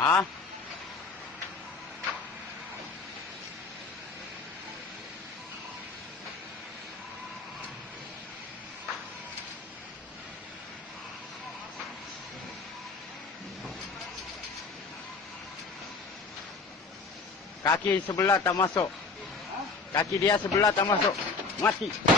Ah, kaki sebelah tak masuk. Kaki dia sebelah tak masuk. Mati.